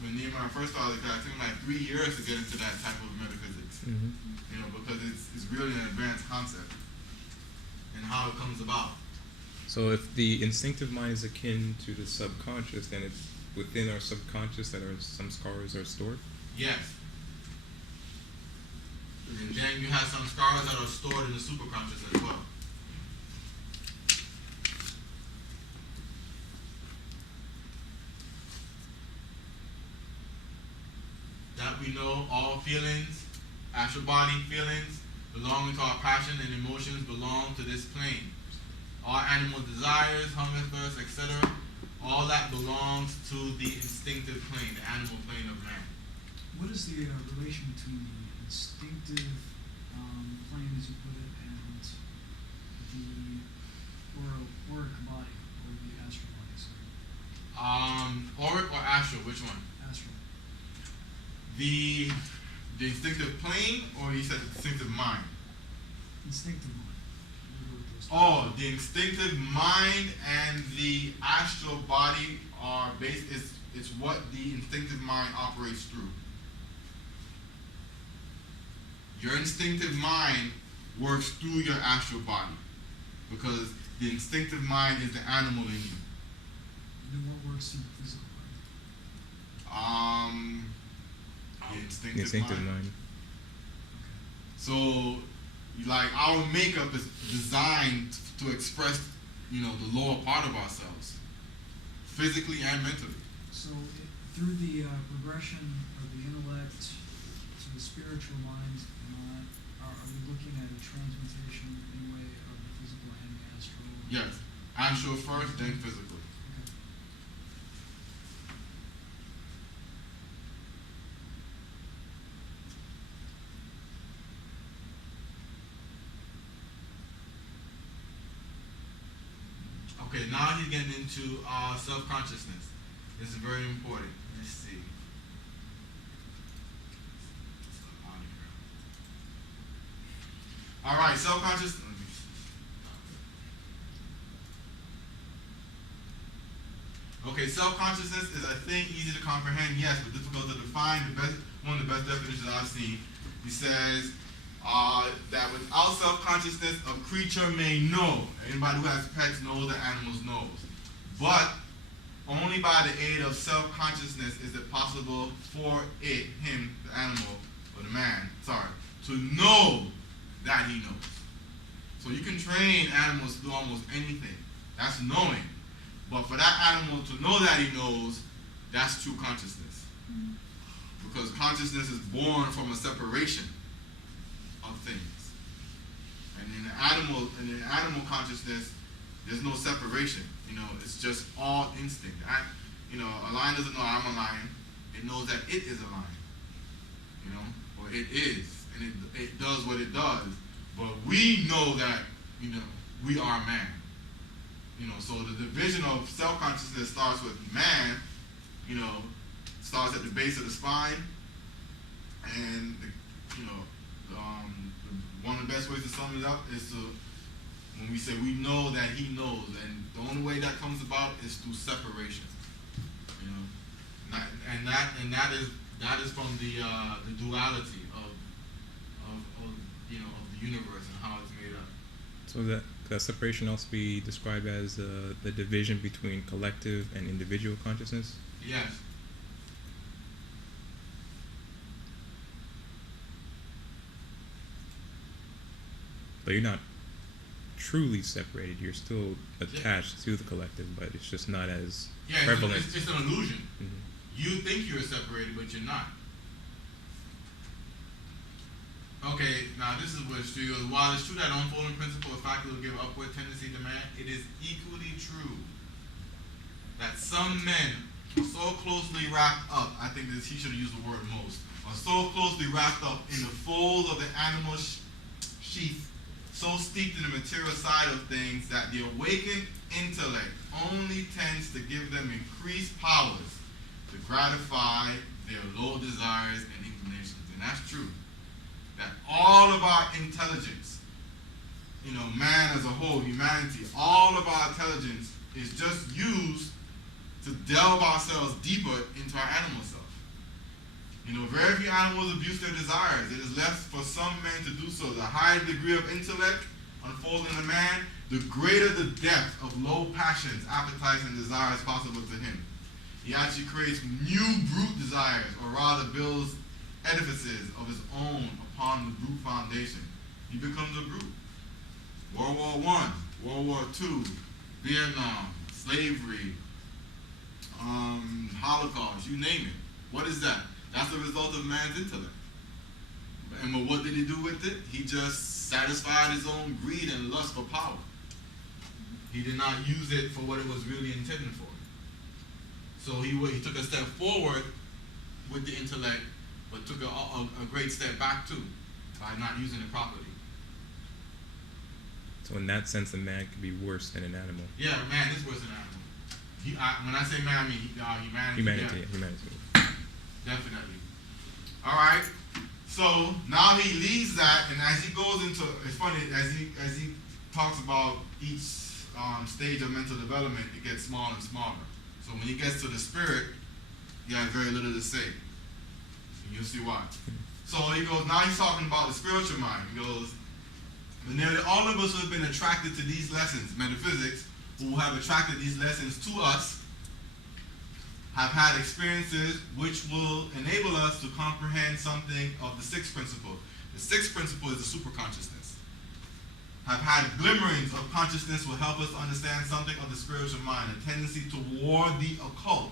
when Nehemiah first started the class, it took like 3 years to get into that type of metaphysics. Mm-hmm. You know, because it's really an advanced concept and how it comes about. So if the instinctive mind is akin to the subconscious, then it's within our subconscious that our samskaras are stored? Yes. And then you have some scars that are stored in the superconscious as well. That we know all feelings, astral body feelings, belonging to our passion and emotions belong to this plane. All animal desires, hunger, thirst, etc., all that belongs to the instinctive plane, the animal plane of man. What is the relation between the instinctive plane, as you put it, and the auric body, or the astral body? Sorry. Auric or astral, which one? Astral. The instinctive plane, or you said the instinctive mind? Instinctive mind. We'll go with those two. Oh, the instinctive mind and the astral body are based. It's what the instinctive mind operates through. Your instinctive mind works through your astral body, because the instinctive mind is the animal in you. Then what works in the physical body? The The instinctive mind. So, like, our makeup is designed to express, you know, the lower part of ourselves, physically and mentally. So, through the progression of the intellect to the spiritual mind, are we looking at a transmutation in a way of the physical and the astral? Yes, astral first, then physical. Okay, now he's getting into self-consciousness. This is very important. Let's see. All right, self-conscious. Okay, self-consciousness is a thing easy to comprehend, yes, but difficult to define. One of the best definitions I've seen. He says that without self-consciousness, a creature may know. Anybody who has pets knows that animals knows. But only by the aid of self-consciousness is it possible for him, the animal, or the man, to know that he knows. So you can train animals to do almost anything. That's knowing. But for that animal to know that he knows, that's true consciousness. Mm-hmm. Because consciousness is born from a separation of things. And in the animal consciousness, there's no separation. You know, it's just all instinct. A lion doesn't know I'm a lion. It knows that it is a lion. You know, or it is, and it does what it does. But we know that we are man. So the division of self-consciousness starts with man, starts at the base of the spine, and one of the best ways to sum it up is when we say we know that he knows, and the only way that comes about is through separation. That is from the duality of the universe and how it's made up. So that separation also be described as the division between collective and individual consciousness? Yes. But you're not truly separated. You're still attached to the collective, but it's just not as prevalent. It's an illusion. Mm-hmm. You think you're separated, but you're not. Okay, now this is what it's true. While it's true that unfolding principle of faculty will give upward tendency to man, it is equally true that some men are so closely wrapped up, I think he should have used the word most, are so closely wrapped up in the folds of the animal sheath, so steeped in the material side of things that the awakened intellect only tends to give them increased powers to gratify their low desires and inclinations. And that's true. That all of our intelligence, man as a whole, humanity, all of our intelligence is just used to delve ourselves deeper into our animal self. Very few animals abuse their desires. It is left for some men to do so. The higher degree of intellect unfolds in a man, the greater the depth of low passions, appetites, and desires possible to him. He actually creates new brute desires, or rather builds edifices of his own upon the brute foundation. He becomes a brute. World War I, World War II, Vietnam, slavery, Holocaust, you name it. What is that? That's the result of man's intellect. And what did he do with it? He just satisfied his own greed and lust for power. He did not use it for what it was really intended for. So he took a step forward with the intellect, but took a great step back too, by not using it properly. So in that sense, a man could be worse than an animal. Yeah, man is worse than an animal. When I say man, I mean humanity. Humanity. Definitely. All right. So now he leaves that, and as he goes into, it's funny, as he talks about each stage of mental development, it gets smaller and smaller. So when he gets to the spirit, he has very little to say. And you'll see why. So he goes, now he's talking about the spiritual mind. He goes, and nearly all of us who have been attracted to these lessons, metaphysics, who have attracted these lessons to us, have had experiences which will enable us to comprehend something of the sixth principle. The sixth principle is the superconsciousness. Have had glimmerings of consciousness will help us understand something of the spiritual mind, a tendency toward the occult.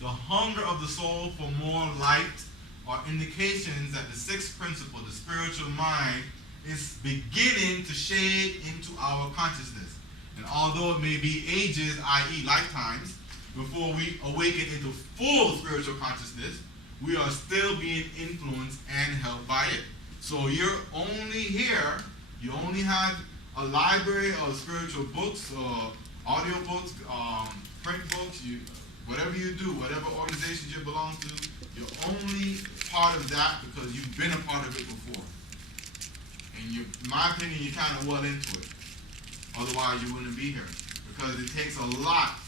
The hunger of the soul for more light are indications that the sixth principle, the spiritual mind, is beginning to shade into our consciousness. And although it may be ages, i.e. lifetimes, before we awaken into full spiritual consciousness, we are still being influenced and helped by it. So you're only here, you only have a library of spiritual books or audio books, print books, whatever you do, whatever organizations you belong to, you're only part of that because you've been a part of it before. And in my opinion, you're kind of well into it. Otherwise, you wouldn't be here. Because it takes a lot,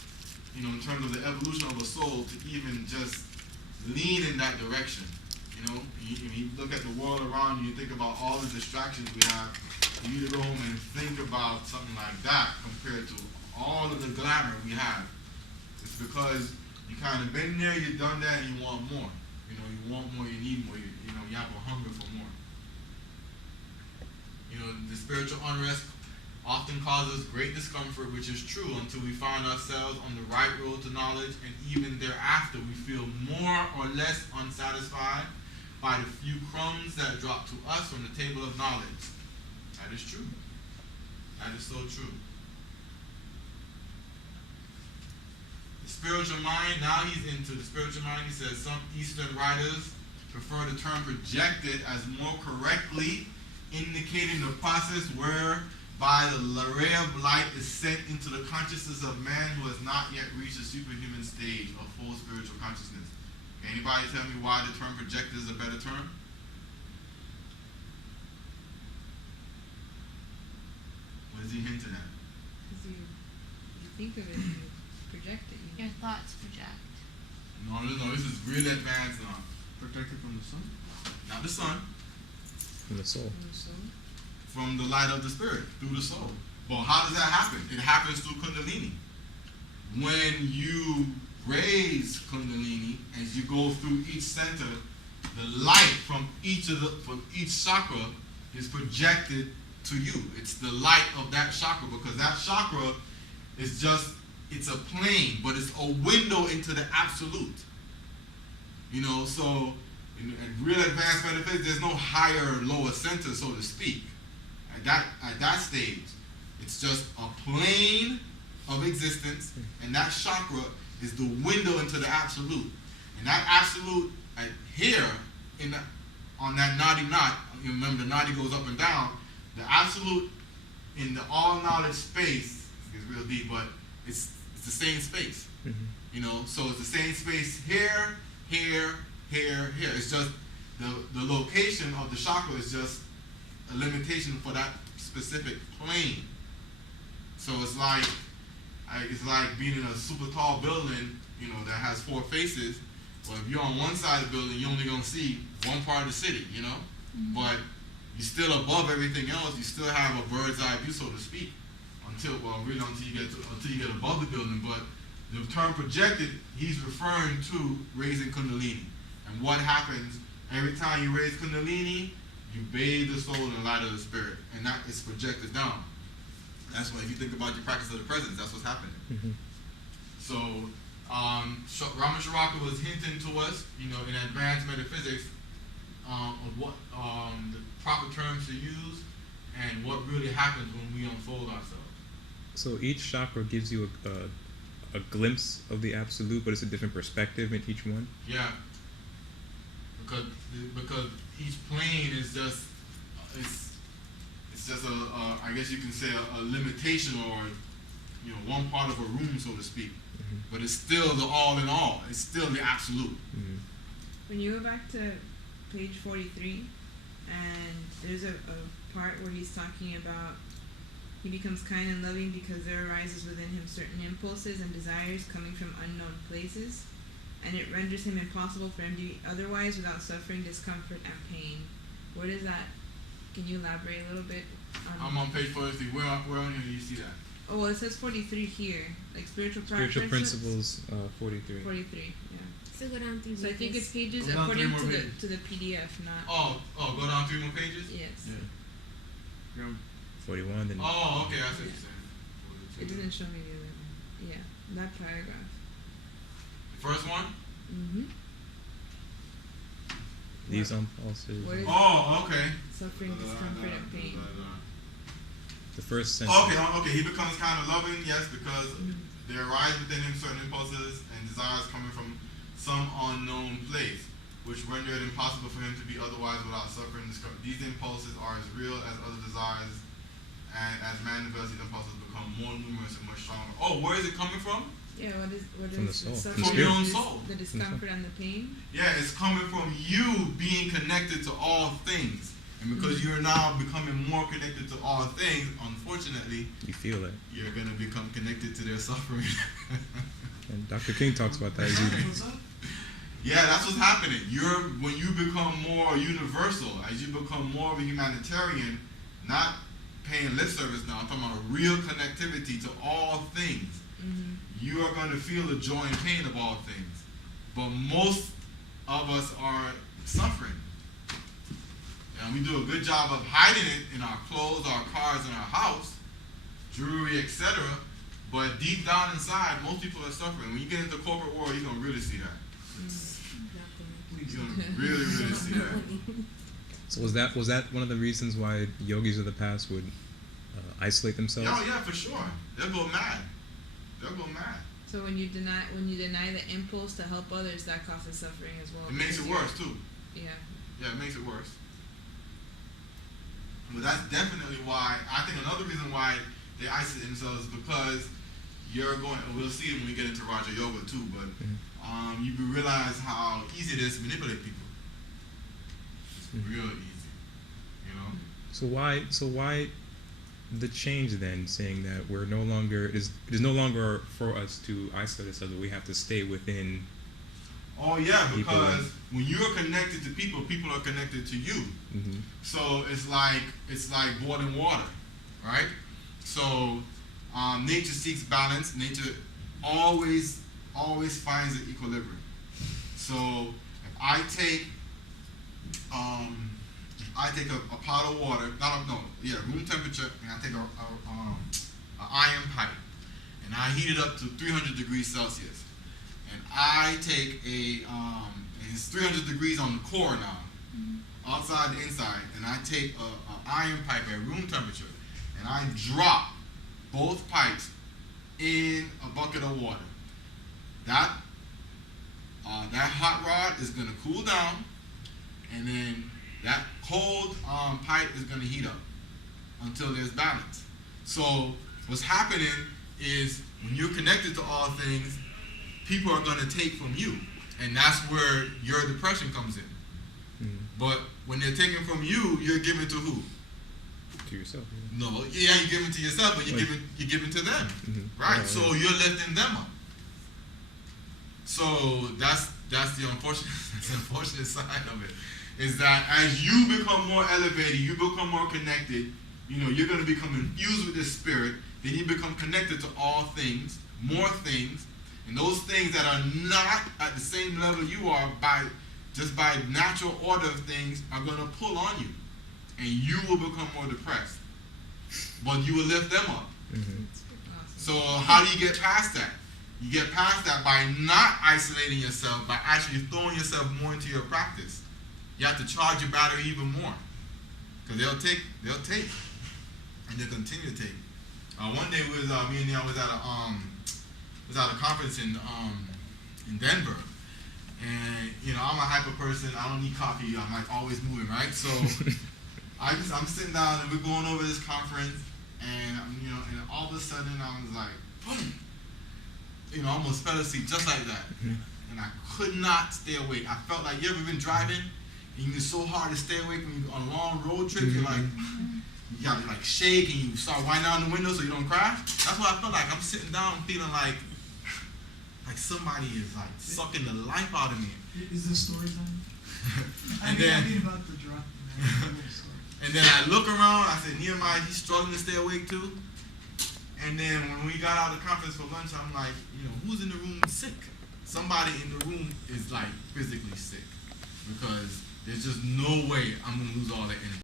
in terms of the evolution of a soul to even just lean in that direction. You look at the world around you, you think about all the distractions we have. For you to go home and think about something like that compared to all of the glamour we have. It's because you kind of been there, you've done that, and you want more. You want more, you need more. You have a hunger for more. The spiritual unrest often causes great discomfort, which is true until we find ourselves on the right road to knowledge, and even thereafter we feel more or less unsatisfied by the few crumbs that drop to us from the table of knowledge. That is true. That is so true. The spiritual mind, now he's into the spiritual mind. He says some Eastern writers prefer the term projected as more correctly indicating the process where by the ray of light is sent into the consciousness of man who has not yet reached the superhuman stage of full spiritual consciousness. Can anybody tell me why the term projected is a better term? What is he hinting at? Because you think of it, you project it. Your thoughts project. No, this is really advanced now. Protected from the sun. Not the sun, From the soul. from the light of the spirit, through the soul. Well, how does that happen? It happens through Kundalini. When you raise Kundalini, as you go through each center, the light from each chakra is projected to you. It's the light of that chakra, because that chakra is it's a plane, but it's a window into the absolute. You know, so in real advanced metaphysics, there's no higher or lower center, so to speak. At that stage, it's just a plane of existence, and that chakra is the window into the absolute. And that absolute here, on that nadi knot, you remember the nadi goes up and down, the absolute in the all-knowledge space, it's real deep, but it's the same space. Mm-hmm. You know, so it's the same space here, here, here, here. It's just the location of the chakra is just a limitation for that specific plane. So it's like being in a super tall building, you know, that has 4 faces. Well, if you're on one side of the building, you're only gonna see one part of the city, you know. Mm-hmm. But you're still above everything else. You still have a bird's eye view, so to speak, until you get above the building. But the term projected, he's referring to raising Kundalini. And what happens every time you raise Kundalini, you bathe the soul in the light of the spirit, and that is projected down. That's why, if you think about your practice of the presence, that's what's happening. Mm-hmm. So, Ramacharaka was hinting to us, you know, in advanced metaphysics, of what the proper terms to use and what really happens when we unfold ourselves. So each chakra gives you a glimpse of the absolute, but it's a different perspective in each one. Yeah. Because each plane is just it's just I guess you can say a limitation, or, you know, one part of a room, so to speak. Mm-hmm. But it's still the all in all. It's still the absolute. Mm-hmm. When you go back to page 43, and there's a part where he's talking about he becomes kind and loving because there arises within him certain impulses and desires coming from unknown places, and it renders him impossible for him to be otherwise without suffering discomfort and pain. Where does that, can you elaborate a little bit on? I'm on page 43. Where on here do you see that? Oh, well, it says 43 here, like spiritual Principles, 43. 43, yeah. So go down through. So I think it's pages Go down according 3 more pages. to the PDF, not. Oh, go down 3 more pages? Yes. Yeah. 41, then. Oh, okay, I see what you're saying. It doesn't show me the other one. Yeah, that paragraph. The first one? Mm-hmm. These impulses. What is Oh, okay. suffering, discomfort, and pain? The first sentence. Okay, he becomes kind of loving, yes, because there arise within him certain impulses and desires coming from some unknown place, which render it impossible for him to be otherwise without suffering. These impulses are as real as other desires, and as man develops, these impulses become more numerous and much stronger. Oh, where is it coming from? Yeah, what is From the soul. suffering? From your own soul. The discomfort and the pain. Yeah, it's coming from you being connected to all things. And because you're now becoming more connected to all things, unfortunately, You feel it. you're going to become connected to their suffering. And Dr. King talks about that. What's up? Yeah, that's what's happening. When you become more universal, as you become more of a humanitarian, not paying lip service now, I'm talking about a real connectivity to all things, Mm-hmm. you are going to feel the joy and pain of all things. But most of us are suffering. And we do a good job of hiding it in our clothes, our cars, and our house, jewelry, etc. But deep down inside, most people are suffering. When you get into the corporate world, you're going to really see that. Please. You're going to really, really see that. So was that one of the reasons why yogis of the past would isolate themselves? Yeah, for sure. They'll go mad. So when you deny the impulse to help others, that causes suffering as well. It makes it worse, too. Yeah. Yeah, it makes it worse. But that's definitely why, I think another reason why they isolate themselves is because you're going, we'll see it when we get into Raja Yoga too, but you realize how easy it is to manipulate people. It's real easy, you know? So why the change then, saying that we're no longer, it is no longer for us to isolate ourselves, but we have to stay within. Oh yeah, People. because when you're connected to people, people are connected to you. Mm-hmm. So it's like boiling water, right? So nature seeks balance. Nature always finds an equilibrium. So if I take a pot of water, room temperature, and I take a iron pipe, and I heat it up to 300 degrees Celsius, and I take and it's 300 degrees on the core now, outside the inside, and I take a iron pipe at room temperature, and I drop both pipes in a bucket of water. That hot rod is gonna cool down, and then that cold pipe is gonna heat up until there's balance. So what's happening is when you're connected to all things, people are gonna take from you, and that's where your depression comes in. Mm-hmm. But when they're taking from you, you're giving to who? To yourself. No, yeah, you're giving to yourself, but you're giving to them, right? Yeah, So you're lifting them up. So that's the unfortunate side of it, is that as you become more elevated, you become more connected. You're going to become infused with this spirit. Then you become connected to all things, more things, and those things that are not at the same level you are, by natural order of things, are going to pull on you, and you will become more depressed. But you will lift them up. Mm-hmm. So how do you get past that? You get past that by not isolating yourself, by actually throwing yourself more into your practice. You have to charge your battery even more, because they'll take, and they'll continue to take. One day me and Neil was at a conference in Denver, and I'm a hyper person. I don't need coffee. I'm like always moving, right? So I'm sitting down and we're going over this conference, and and all of a sudden I was like, boom. I almost fell asleep just like that. And I could not stay awake. I felt like, you ever been driving and it's so hard to stay awake when you're on a long road trip? You're like, you gotta like shake and you start winding down the window so you don't crash. That's what I felt like. I'm sitting down feeling like somebody is like sucking the life out of me. Is this story time? And I mean about the drop. And then I look around. I said, Nehemiah, he's struggling to stay awake too. And then when we got out of the conference for lunch, I'm like, who's in the room sick? Somebody in the room is like physically sick, because there's just no way I'm gonna lose all that energy.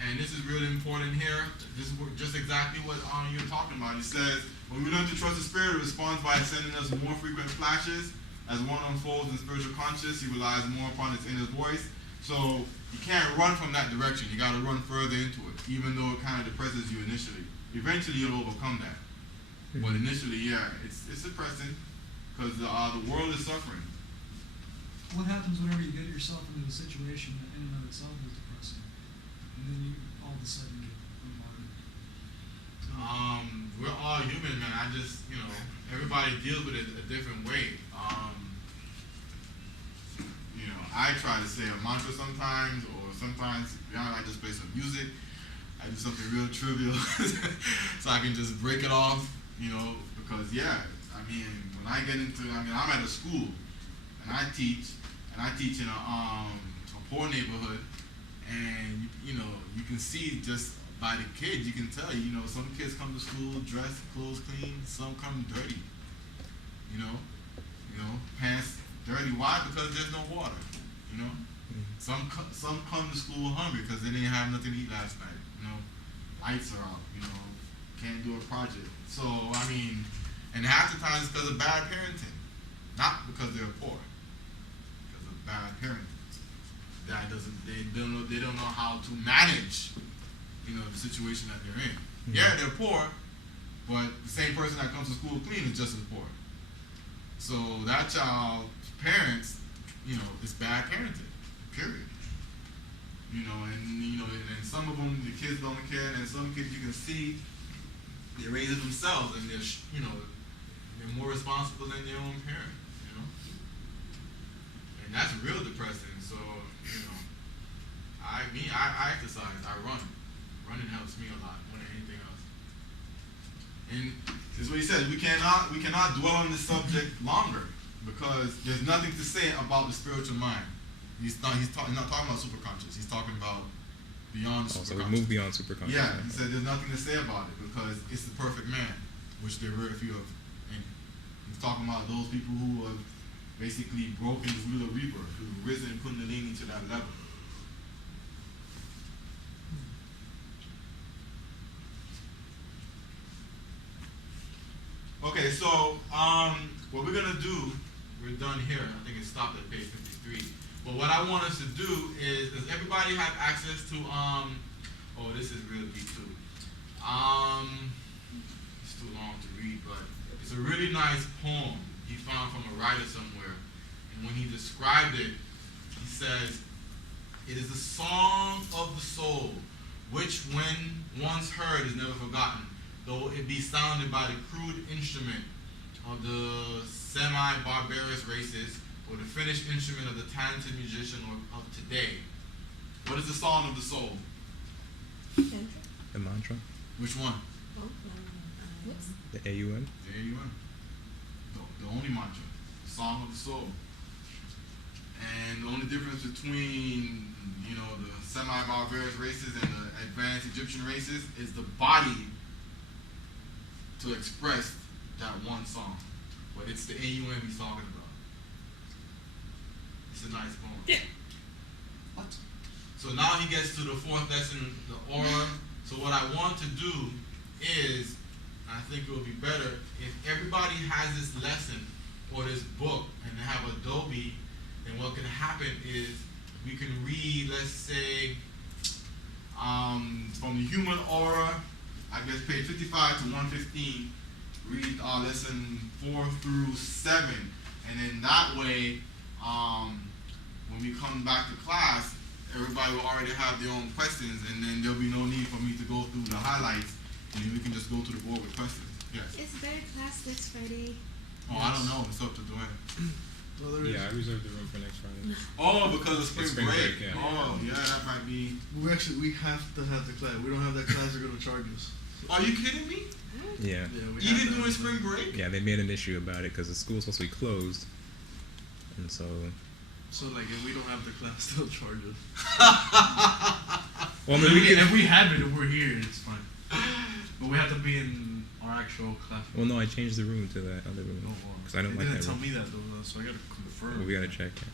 And this is really important here. This is just exactly what you're talking about. It says, when we learn to trust the Spirit, it responds by sending us more frequent flashes. As one unfolds in spiritual consciousness, he relies more upon its inner voice. So you can't run from that direction. You got to run further into it, even though it kind of depresses you initially. Eventually, you'll overcome that. But initially, yeah, it's depressing, because the world is suffering. What happens whenever you get yourself into a situation that in and of itself is depressing, and then you all of a sudden get bombarded? We're all human, man. I just, everybody deals with it a different way. I try to say a mantra sometimes, or sometimes, I just play some music. I do something real trivial so I can just break it off, because when I get into, I'm at a school and I teach in a poor neighborhood, and you can see just by the kids, you can tell, some kids come to school dressed, clothes clean, some come dirty, pants dirty. Why? Because there's no water, Some come to school hungry because they didn't have nothing to eat last night. Lights are out, can't do a project. So, and half the time it's because of bad parenting, not because they're poor, because of bad parenting. They don't know how to manage, the situation that they're in. Mm-hmm. Yeah, they're poor, but the same person that comes to school clean is just as poor. So that child's parents, it's bad parenting, period. you know, and some of them the kids don't care, and some kids you can see they raise it themselves, and they're more responsible than their own parent, you know, and that's real depressing. So I exercise, I run. Running helps me a lot more than anything else. And this is what he says. We cannot dwell on this subject longer because there's nothing to say about the spiritual mind. He's not talking about superconscious. He's talking about beyond superconscious. So we move beyond superconscious. Yeah, he said there's nothing to say about it because it's the perfect man, which there are very few of. And he's talking about those people who have basically broken the wheel of rebirth, who've risen Kundalini to that level. Okay, so what we're gonna do, we're done here. I think it stopped at page 53. But what I want us to do is, does everybody have access to oh, this is real deep too. It's too long to read, but it's a really nice poem he found from a writer somewhere. And when he described it, he says, "It is the song of the soul, which when once heard is never forgotten, though it be sounded by the crude instrument of the semi-barbarous races, or the finished instrument of the talented musician of today." What is the song of the soul? The mantra, Which one? What's the AUM. There you are. The only mantra. The song of the soul. And the only difference between, the semi-barbarous races and the advanced Egyptian races is the body to express that one song. But it's the AUM he's talking about. It's a nice poem. Yeah. What? So now he gets to the fourth lesson, the aura. So what I want to do is, I think it would be better if everybody has this lesson or this book and they have Adobe, then what can happen is we can read, let's say, from the human aura, I guess page 55 to 115, read lesson 4 through 7. And then that way, when we come back to class, everybody will already have their own questions, and then there'll be no need for me to go through the highlights, and then we can just go to the board with questions. Yes? Is there a class next Friday? Oh, I don't know. It's up to Dwayne. Well, there is. Yeah, I reserved the room for next Friday. Oh, because of spring, It's spring break, yeah. Oh, yeah, that might be. We have to have the class. We don't have that class, they're gonna charge us. Are you kidding me? Yeah. Yeah, we Even have during that. spring break? Yeah, they made an issue about it because the school's supposed to be closed, and so. So like, if we don't have the class, they'll charge us. Well, I mean, we can. If we have it, if we're here, it's fine. But we have to be in our actual class. Well, no, I changed the room to that other room because I don't like that They didn't tell room. me that though, so I gotta confirm. Well, we gotta check. Yeah.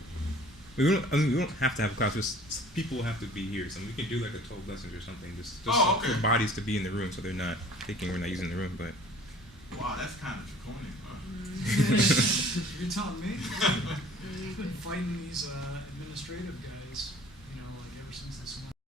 We don't have to have a class. Just people have to be here. So we can do like a 12 lessons or something. Just Oh, okay. for bodies to be in the room, so they're not thinking we're not using the room. But Wow, that's kind of draconian, huh? You're telling me? I've been fighting these administrative guys, like ever since this one.